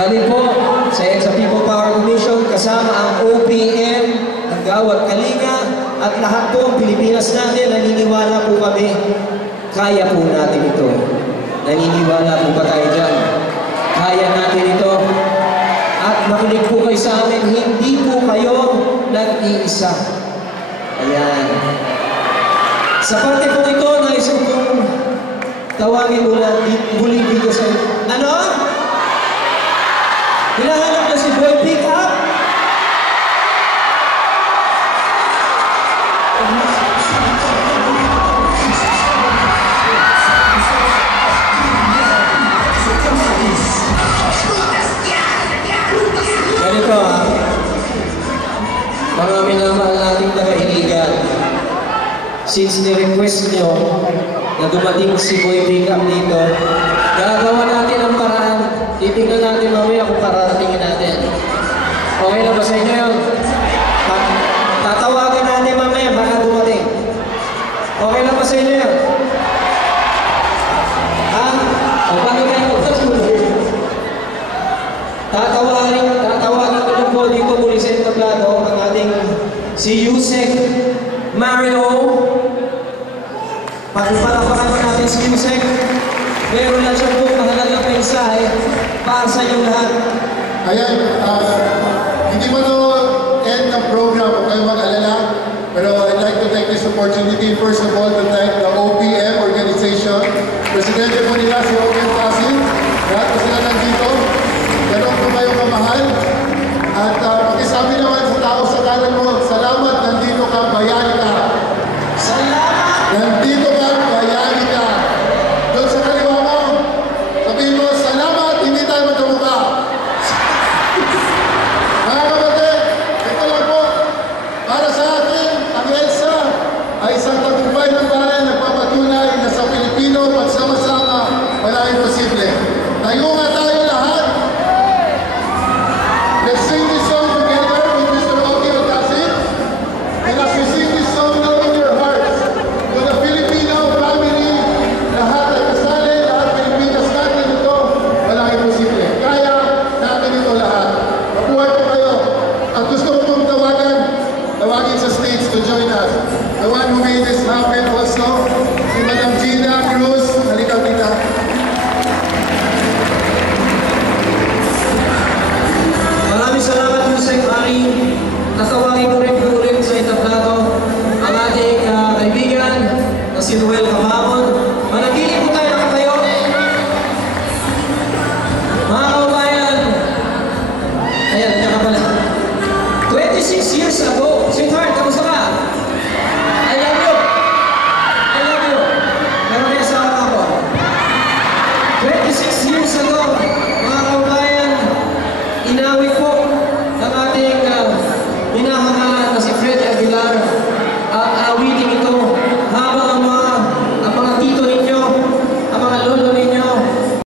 Kami po sa EDSA People Power Commission kasama ang OPM, ang Gawat Kalinga at lahat po ang Pilipinas natin, naniniwala po kami, kaya po natin ito. Naniniwala po ba tayo dyan? Kaya natin ito. At makinig po kayo sa amin, hindi po kayo nag-iisa. Ayan. Sa parte po ito, nais kong tawagin muli dito sa... Ano? Hinahanap na si Boy Pick Up? Ganito mga minamahal nating taga-iligan. Since ni-request nyo na dumating si Boy Pick Up dito, gagawa natin ang paraan. Titignan natin mamaya kung pararatingin natin. Okay na ba sa inyo yun? Tatawagan natin mamaya baka dumating. Okay na ba sa inyo yun? Ha? O bakit kayo? Tatawagin ko na po dito muli sa entablado ang ating si Yusek Mario. Pagpapalapakan natin si Yusek. Meron lang siya po mahalagang mensahe para sa inyong lahat. Ayan, hindi pa ito end ng program, huwag kayong mag-alala. Pero I'd like to take this opportunity, first of all, to thank the OPM organization. Presidente po nila si Owen Pasil. Lahat po sila nandito. Ganon po kayong kamahal. At pakisabi naman sa tao sa kanan mo, salamat, nandito ka, bayani ka. Salamat! Nandito ka, bayani ka. Doon sa kaliwa mo, sabihin mo, salamat, hindi tayo magkamuka. Mga kapatid, ito lang po, para sa atin, ang EDSA ay isang tagumpay ng bayan, nagpapatunay na sa Pilipino, pagsama-sama, wala imposible. Tayo nga